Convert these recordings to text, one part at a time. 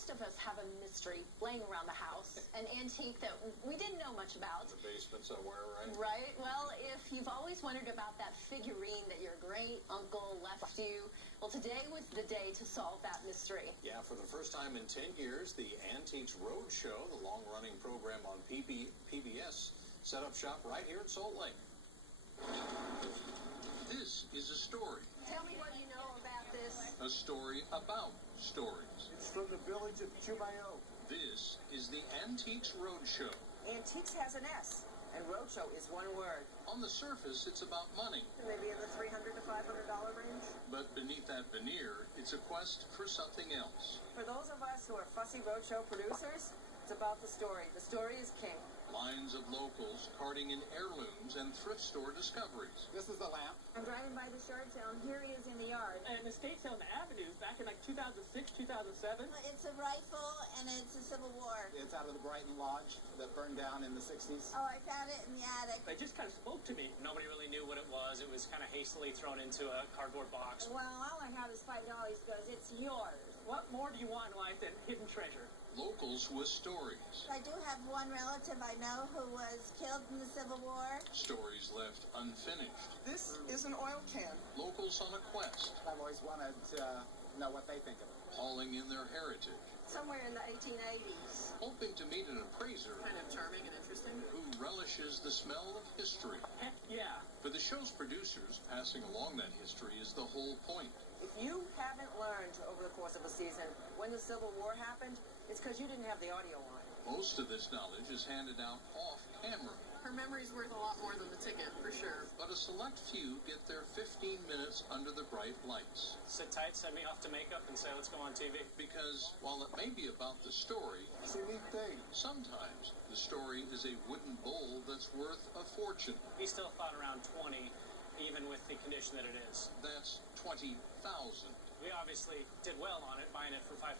most of us have a mystery laying around the house, an antique that we didn't know much about. In the basement somewhere, right? Right. Well, if you've always wondered about that figurine that your great uncle left you, well, today was the day to solve that mystery. Yeah, for the first time in 10 years, the Antiques Roadshow, the long-running program on PBS, set up shop right here in Salt Lake. This is a story. Tell me what you know about this. A story about stories. It's from the village of Chumayo. This is the Antiques Roadshow. Antiques has an S, and Roadshow is one word. On the surface, it's about money. Maybe in the $300 to $500 range. But beneath that veneer, it's a quest for something else. For those of us who are fussy Roadshow producers, it's about the story. The story is king. Lines of locals carting in heirlooms and thrift store discoveries. This is the lamp. I'm driving by the shard sale, and here he is in the yard. And the estate sale on the avenues back in like 2006, 2007. It's a rifle, and it's a Civil War. It's out of the Brighton Lodge that burned down in the 60s. Oh, I found it in the attic. It just kind of spoke to me. Nobody really knew what it was. It was kind of hastily thrown into a cardboard box. Well, all I have is $5 because it's yours. What more do you want in life than hidden treasure? Locals with stories. I do have one relative I know who was killed in the Civil War. Stories left unfinished. This is an oil can. Locals on a quest. I've always wanted to know what they think of it. Hauling in their heritage. Somewhere in the 1880s. Hoping to meet an appraiser Kind of charming and interesting. who relishes the smell of history. Heck yeah. For the show's producers, passing along that history is the whole point. If you haven't learned over the course of a season when the Civil War happened, it's because you didn't have the audio on. Most of this knowledge is handed out off camera, Her memory's worth a lot more than the ticket, for sure. but a select few get their 15 minutes under the bright lights. Sit tight, send me off to makeup and say, let's go on TV. Because while it may be about the story, It's a neat thing. sometimes the story is a wooden bowl that's worth a fortune. He still thought around 20, even with the condition that it is. That's 20,000. We obviously did well on it, buying it for $500.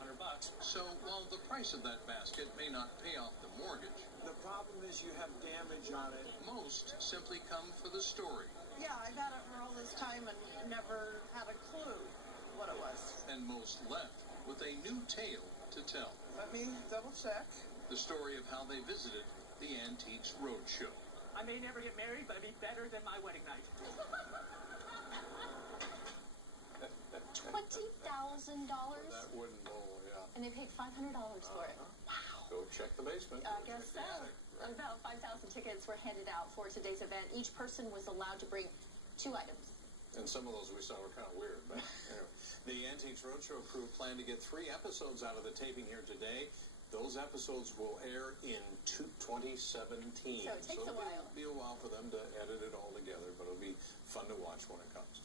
So while the price of that basket may not pay off the mortgage, The problem is you have damage on it. most simply come for the story. Yeah, I've had it for all this time and never had a clue what it was. And most left with a new tale to tell. Let me double check. The story of how they visited the Antiques Roadshow. I may never get married, but it'd be better than my wedding night. $20,000? That wooden bowl, yeah. And they paid $500 for it. Wow. Go check the basement. I Go guess check so. the attic. About 5,000 tickets were handed out for today's event. Each person was allowed to bring 2 items. And some of those we saw were kind of weird, but anyway. The Antiques Roadshow crew plan to get 3 episodes out of the taping here today. Those episodes will air in 2017. So it takes a while. It'll be a while for them to edit it all together, but it'll be fun to watch when it comes.